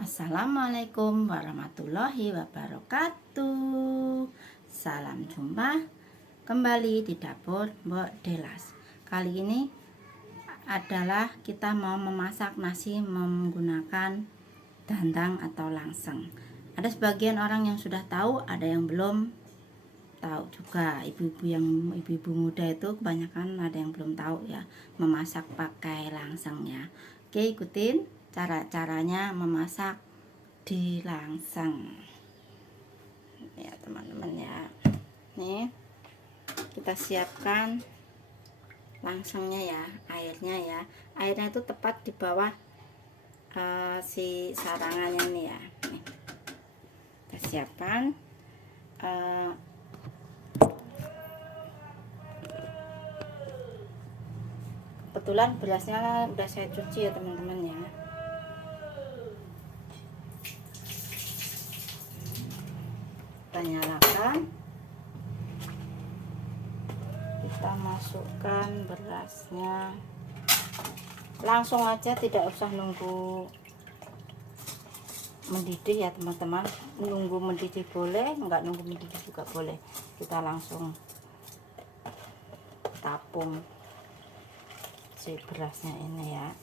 Assalamualaikum warahmatullahi wabarakatuh. Salam jumpa kembali di dapur Mbok Delas. Kali ini adalah kita mau memasak nasi menggunakan dandang atau langseng. Ada sebagian orang yang sudah tahu, ada yang belum tahu juga. Ibu-ibu muda itu kebanyakan ada yang belum tahu ya memasak pakai langseng ya. Oke, ikutin cara-caranya memasak di langseng ya teman-teman ya. Nih kita siapkan langsengnya ya, airnya itu tepat di bawah si sarangannya nih ya. Nih, kita siapkan kebetulan berasnya udah saya cuci ya teman-teman ya. Kita nyalakan, kita masukkan berasnya, langsung aja, tidak usah nunggu mendidih ya teman-teman. Nunggu mendidih boleh, enggak nunggu mendidih juga boleh. Kita langsung tapung si berasnya ini ya.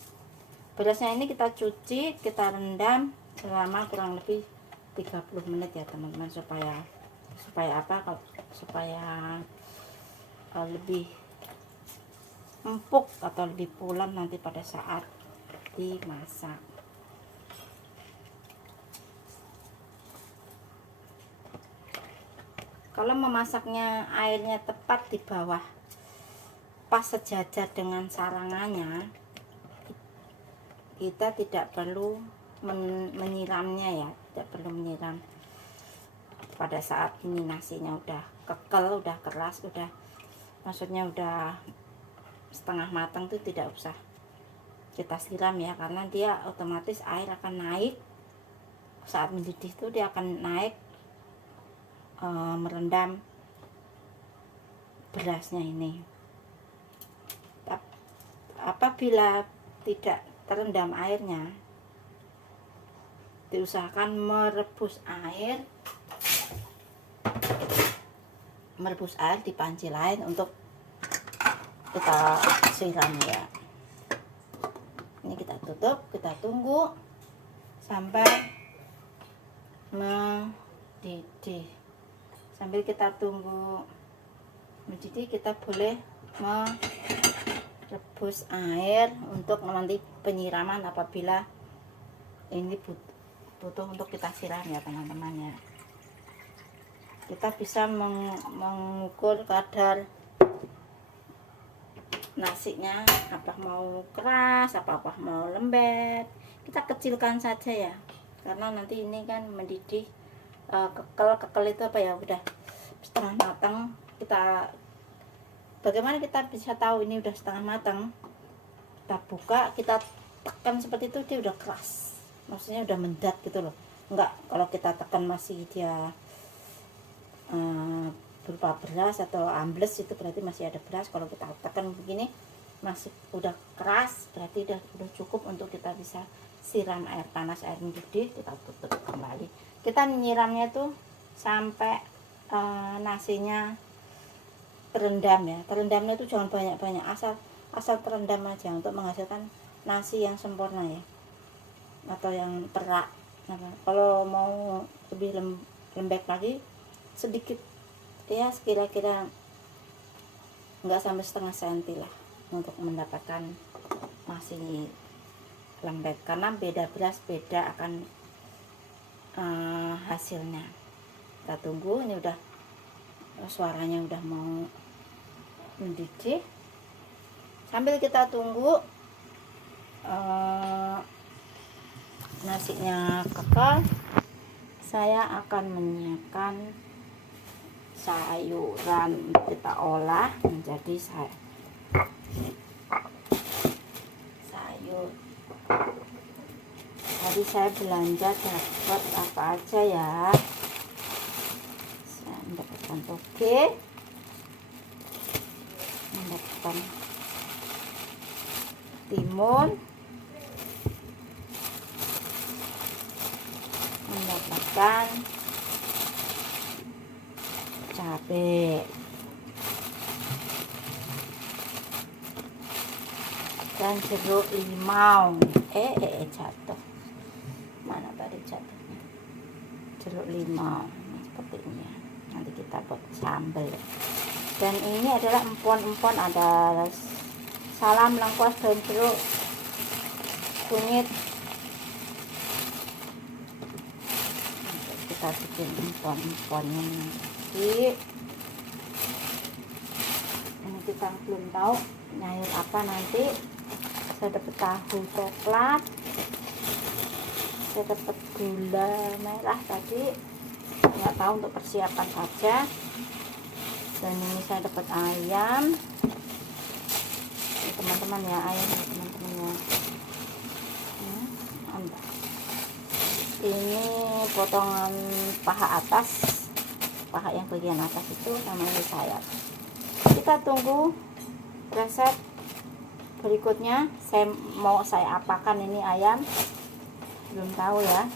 Berasnya ini kita cuci, kita rendam selama kurang lebih 30 menit ya teman-teman, supaya apa, supaya lebih empuk atau lebih pulen nanti pada saat dimasak. Kalau memasaknya airnya tepat di bawah, pas sejajar dengan sarangannya, kita tidak perlu menyiramnya ya, tidak perlu menyiram. Pada saat ini nasinya udah kekel, udah keras, udah maksudnya udah setengah matang tuh tidak usah kita siram ya, karena dia otomatis air akan naik saat mendidih tuh, dia akan naik merendam berasnya ini. Apabila tidak terendam airnya, diusahakan merebus air di panci lain untuk kita siram ya. Ini kita tutup, kita tunggu sampai mendidih. Sambil kita tunggu mendidih, kita boleh merebus air untuk nanti penyiraman apabila ini butuh untuk kita siram ya teman-teman ya. Kita bisa mengukur kadar nasinya, apa mau keras, apa mau lembek. Kita kecilkan saja ya, karena nanti ini kan mendidih kekel itu apa ya, udah setengah matang. Bagaimana kita bisa tahu ini udah setengah matang? Kita buka, kita tekan seperti itu, dia udah keras, maksudnya udah mendat gitu loh. Enggak, kalau kita tekan masih dia berupa beras atau ambles, itu berarti masih ada beras. Kalau kita tekan begini masih udah keras, berarti udah cukup untuk kita bisa siram air panas, air mendidih. Kita tutup kembali. Kita nyiramnya tuh sampai nasinya terendam ya. Terendamnya tuh jangan banyak-banyak, asal terendam aja untuk menghasilkan nasi yang sempurna ya, atau yang perak. Kalau mau lebih lembek lagi sedikit ya, kira-kira nggak sampai setengah senti lah untuk mendapatkan nasi lembek, karena beda beras beda akan hasilnya. Kita tunggu, ini udah suaranya udah mau mendidih. Sambil kita tunggu nasinya kekal, saya akan menyiapkan sayuran kita olah menjadi sayur. Tadi saya belanja dapat apa aja ya, saya mendapatkan toge, mendapatkan timun, tambahkan cabai dan jeruk limau. Jatuh. Mana tadi jatuhnya? Jeruk limau. Nah, seperti ini ya. Nanti kita buat sambal. Dan ini adalah empon-empon, ada salam, lengkuas, daun jeruk, kunyit. Kita bikin empon-emponnya nanti. Ini kita belum tahu nyayur apa nanti. Saya dapat tahu coklat, saya dapat gula merah tadi, nggak tahu, untuk persiapan saja. Dan ini saya dapat ayam, teman-teman ya, ayam teman-teman ya. Ini potongan paha atas, paha yang bagian atas itu namanya sayap. Kita tunggu resep berikutnya. Saya apakan ini ayam, belum tahu ya.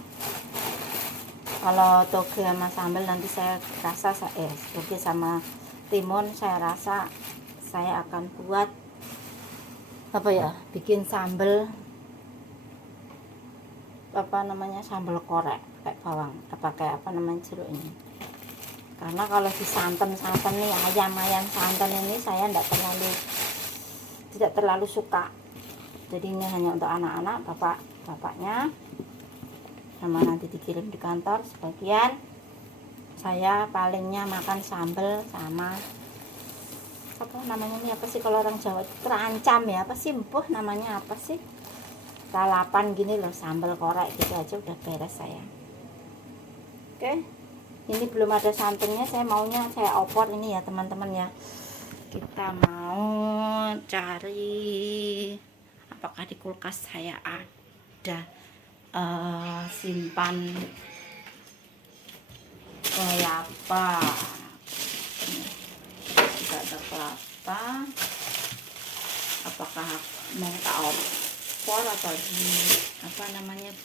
Kalau toge sama sambal nanti saya rasa toge sama timun saya rasa saya akan buat apa ya, bikin sambal sambal korek pakai bawang, pakai jeruk ini. Karena kalau di santan nih, ayam santan ini saya tidak terlalu suka. Jadi ini hanya untuk anak-anak, bapaknya, sama nanti dikirim di kantor sebagian. Saya palingnya makan sambal sama ini apa sih kalau orang Jawa, terancam ya, apa sih namanya apa sih, lalapan gini loh, sambal korek gitu aja udah beres saya. Oke, ini belum ada santannya, saya maunya saya opor ini ya teman-teman ya. Kita mau cari apakah di kulkas saya ada simpan kelapa. Tidak ada kelapa, apakah mau tak opor atau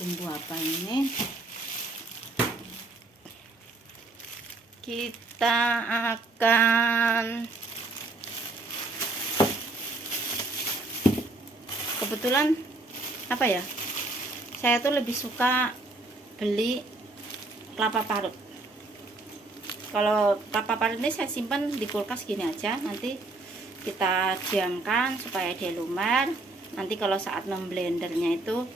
bumbu apa ini. Kita akan, kebetulan saya tuh lebih suka beli kelapa parut. Kalau kelapa parut ini saya simpan di kulkas gini aja, nanti kita diamkan supaya dia lumer. Nanti kalau saat memblendernya itu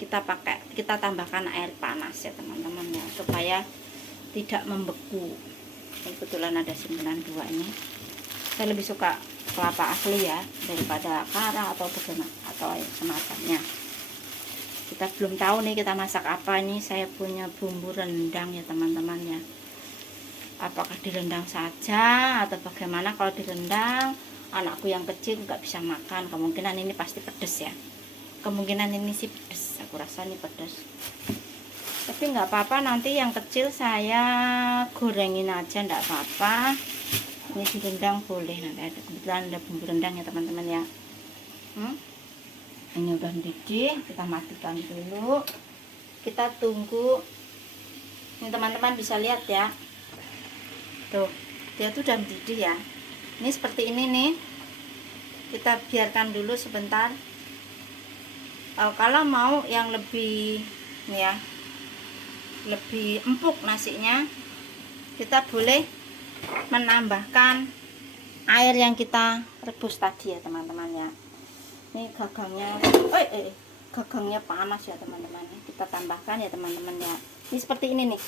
kita tambahkan air panas ya teman-teman ya, supaya tidak membeku. Kebetulan ada simpanan 2 ini. Saya lebih suka kelapa asli ya daripada kara atau bagaimana atau semacamnya. Kita belum tahu nih kita masak apa. Ini saya punya bumbu rendang ya teman-teman ya. Apakah direndang saja atau bagaimana? Kalau direndang anakku yang kecil nggak bisa makan, kemungkinan ini pasti pedes ya. Kemungkinan ini sih pedes, aku rasa ini pedes. Tapi nggak apa-apa, nanti yang kecil saya gorengin aja, nggak apa-apa. Ini direndang boleh, nanti ada, kebetulan ada bumbu rendang ya teman-teman ya. Ini udah mendidih, kita matikan dulu. Kita tunggu. Ini teman-teman bisa lihat ya. Tuh, dia tuh udah mendidih ya. Ini seperti ini nih. Kita biarkan dulu sebentar. Kalau mau yang lebih nih ya, lebih empuk nasinya, kita boleh menambahkan air yang kita rebus tadi ya teman-teman ya. Ini gagangnya panas ya teman-teman. Kita tambahkan ya teman-teman ya. Ini seperti ini nih.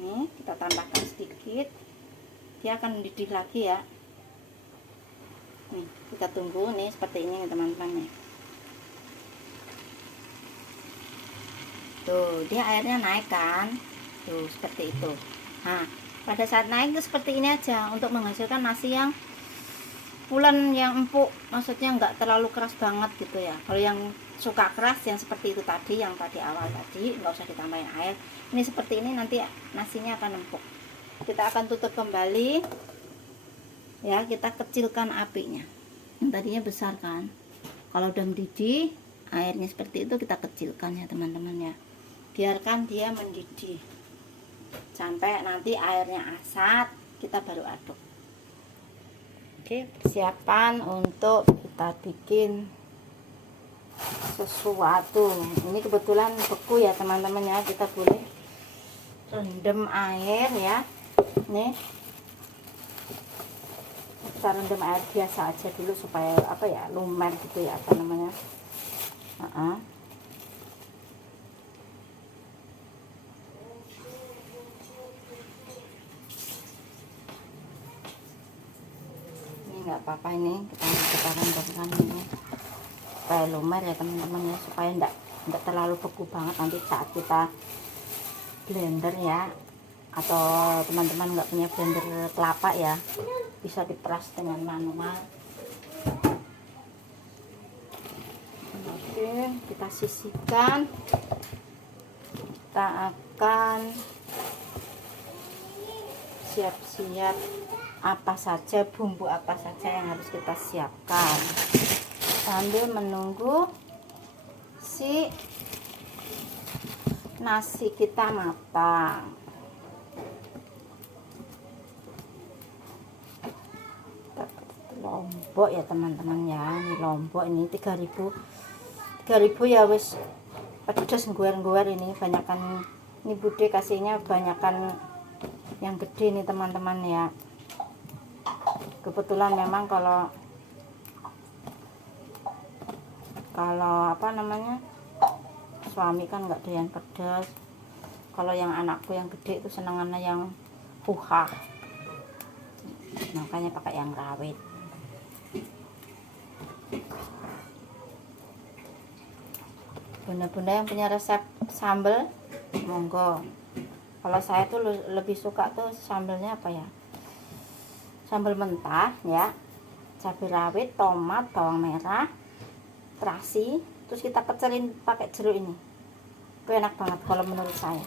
Nih kita tambahkan sedikit, dia akan mendidih lagi ya. Nih kita tunggu nih seperti ini teman-teman nih. Tuh dia airnya naik kan, tuh seperti itu. Nah pada saat naik itu seperti ini aja, untuk menghasilkan nasi yang pulen, yang empuk, maksudnya nggak terlalu keras banget gitu ya. Kalau yang suka keras yang seperti itu tadi, yang tadi awal tadi, nggak usah ditambahin air. Ini seperti ini, nanti nasinya akan empuk. Kita akan tutup kembali ya, kita kecilkan apinya. Yang tadinya besar kan, kalau udah mendidih airnya seperti itu kita kecilkan ya teman-teman ya, biarkan dia mendidih sampai nanti airnya asat, kita baru aduk. Oke, persiapan untuk kita bikin sesuatu. Ini kebetulan beku ya teman-teman ya, kita boleh rendam air ya. Nih, kita rendam air biasa aja dulu supaya apa ya, lumer gitu ya, apa namanya. Nggak apa-apa, ini kita rendamkan ini supaya lumer ya teman-teman ya, supaya enggak terlalu beku banget nanti saat kita blender ya, atau teman-teman nggak punya blender kelapa ya, bisa diperas dengan manual. Oke, kita sisihkan, kita akan siap-siap apa saja, bumbu apa saja yang harus kita siapkan sambil menunggu si nasi kita matang. Lombok ya teman-teman ya, ini lombok ini 3000 ya, wis pedes ngguer-ngguer ini, banyakan ini bude kasihnya banyakan yang gede nih teman-teman ya. Kebetulan memang kalau apa namanya, suami kan nggak doyan pedas. Kalau yang anakku yang gede itu senengannya yang puhah, makanya pakai yang rawit. Bunda-bunda yang punya resep sambal, monggo. Kalau saya tuh lebih suka tuh sambelnya apa ya, sambal mentah ya, cabai rawit, tomat, bawang merah, terasi, terus kita kecelin pakai jeruk ini. Itu enak banget kalau menurut saya.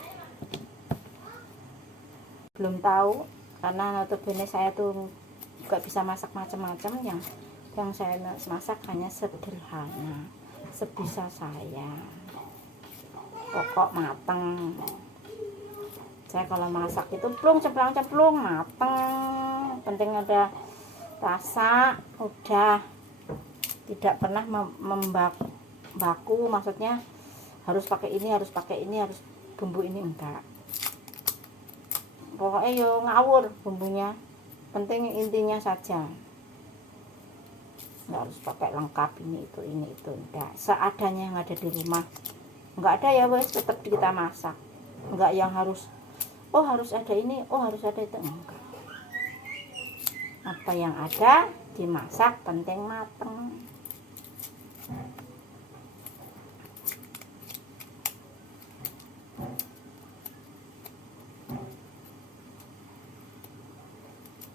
Belum tahu karena notabene saya tuh gak bisa masak macam-macam, yang saya masak hanya sederhana sebisa saya, pokok mateng. Saya kalau masak itu plung cemplung mateng, penting ada rasa, udah tidak pernah membaku, maksudnya harus pakai ini, harus bumbu ini, enggak. Pokoknya yo ngawur bumbunya, penting intinya saja, nggak harus pakai lengkap ini itu enggak, seadanya yang ada di rumah. Enggak ada ya wes, tetap kita masak, enggak yang harus harus ada ini, harus ada itu, enggak. Apa yang ada dimasak, penting mateng.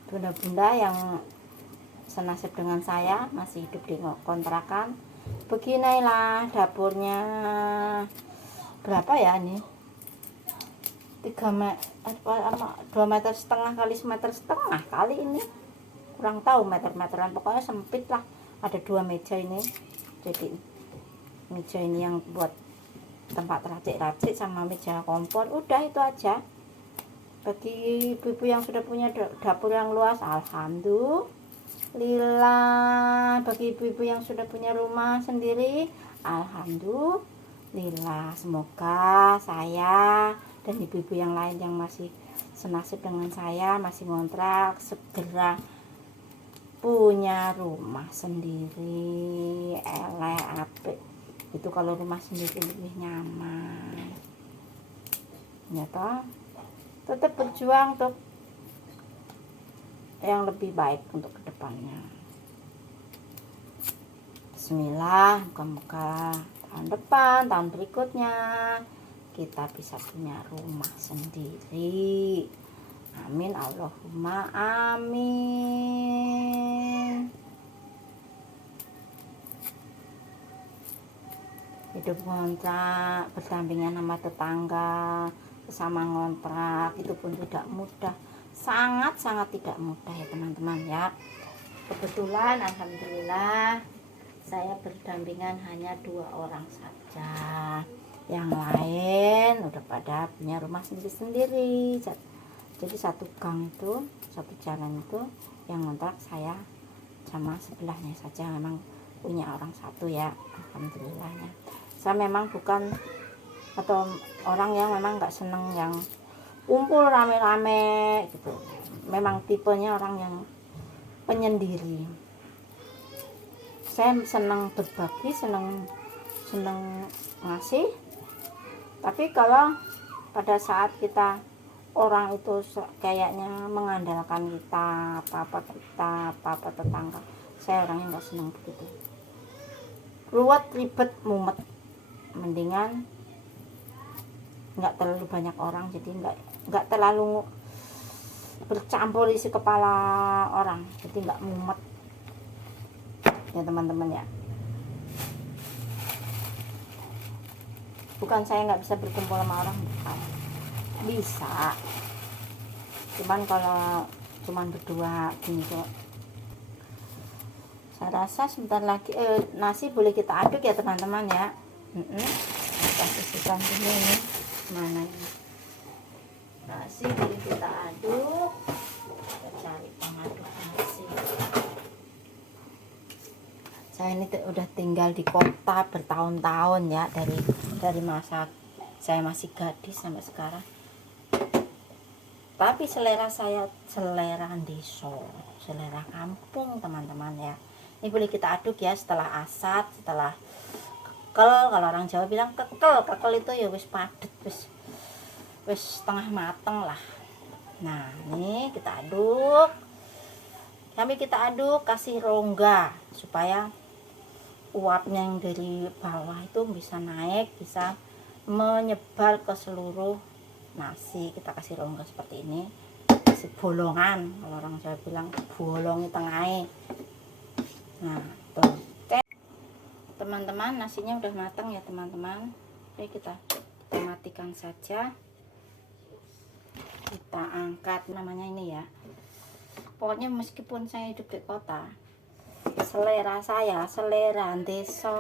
Bunda-bunda yang senasib dengan saya, masih hidup di kontrakan, beginilah dapurnya. Berapa ya ini, 2,5 meter kali 1,5 meter kali ini, kurang tahu meter-meteran, pokoknya sempit lah. Ada 2 meja ini, jadi meja ini yang buat tempat racik-racik sama meja kompor, udah itu aja. Bagi ibu-ibu yang sudah punya dapur yang luas, alhamdulillah. Bagi ibu-ibu yang sudah punya rumah sendiri, alhamdulillah. Semoga saya dan ibu-ibu yang lain yang masih senasib dengan saya, masih ngontrak, segera punya rumah sendiri, apik. Itu kalau rumah sendiri lebih nyaman ya toh. Tetap berjuang untuk yang lebih baik untuk kedepannya. Bismillah, moga-moga tahun depan, tahun berikutnya kita bisa punya rumah sendiri. Amin, Allahumma amin. Hidup ngontrak berdampingan sama tetangga, sesama ngontrak, itu pun tidak mudah, sangat-sangat tidak mudah ya teman-teman ya. Kebetulan alhamdulillah saya berdampingan hanya 2 orang saja, yang lain udah pada punya rumah sendiri-sendiri. Jadi satu gang itu, satu jalan itu yang ngontrak saya sama sebelahnya saja, memang punya orang satu ya, alhamdulillahnya. Saya memang bukan atau orang yang memang nggak seneng yang kumpul rame-rame gitu, memang tipenya orang yang penyendiri. Saya senang berbagi, senang ngasih. Tapi kalau pada saat kita orang itu kayaknya mengandalkan kita, apa tetangga, saya orangnya nggak senang begitu. Ruwet, ribet, mumet. Mendingan nggak terlalu banyak orang, jadi nggak terlalu bercampur isi kepala orang, jadi nggak mumet ya teman-teman ya. Bukan saya nggak bisa berkumpul sama orang, bukan, bisa, cuman kalau cuman berdua gini kok. Saya rasa sebentar lagi nasi boleh kita aduk ya teman-teman ya. Kita sisihkan dulu ini, mana ini nasi, boleh kita aduk. Kita cari pengaduk nasi. Saya ini udah tinggal di kota bertahun-tahun ya, dari masa saya masih gadis sampai sekarang. Tapi selera saya selera desa, selera kampung teman-teman ya. Ini boleh kita aduk ya setelah asat, setelah kekel. Kalau orang Jawa bilang kekel itu ya wis padet, wis setengah mateng lah. Nah ini kita aduk, sambil kita aduk kasih rongga supaya uapnya yang dari bawah itu bisa naik, bisa menyebar ke seluruh nasi. Kita kasih rongga seperti ini, kasih bolongan, kalau orang Jawa bilang bolong tengahnya. Nah tuh, oke teman-teman, nasinya udah matang ya teman-teman. Oke, kita matikan saja, kita angkat namanya ini ya. Pokoknya meskipun saya hidup di kota, selera saya selera desa.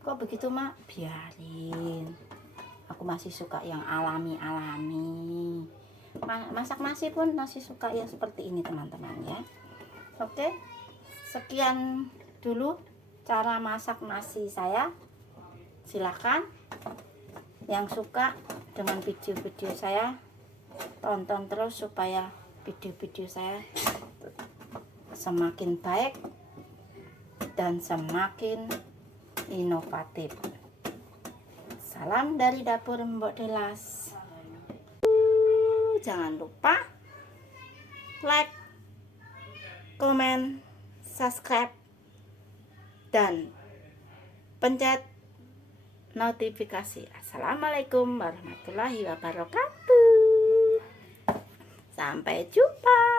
Kok begitu mak? Biarin, aku masih suka yang alami. Masak nasi pun masih suka yang seperti ini teman-teman ya. Oke, sekian dulu cara masak nasi saya. Silahkan yang suka dengan video-video saya, tonton terus supaya video-video saya semakin baik dan semakin inovatif. Salam dari dapur Mbok Delas. Jangan lupa like, komen, subscribe, dan pencet notifikasi. Assalamualaikum warahmatullahi wabarakatuh. Sampai jumpa.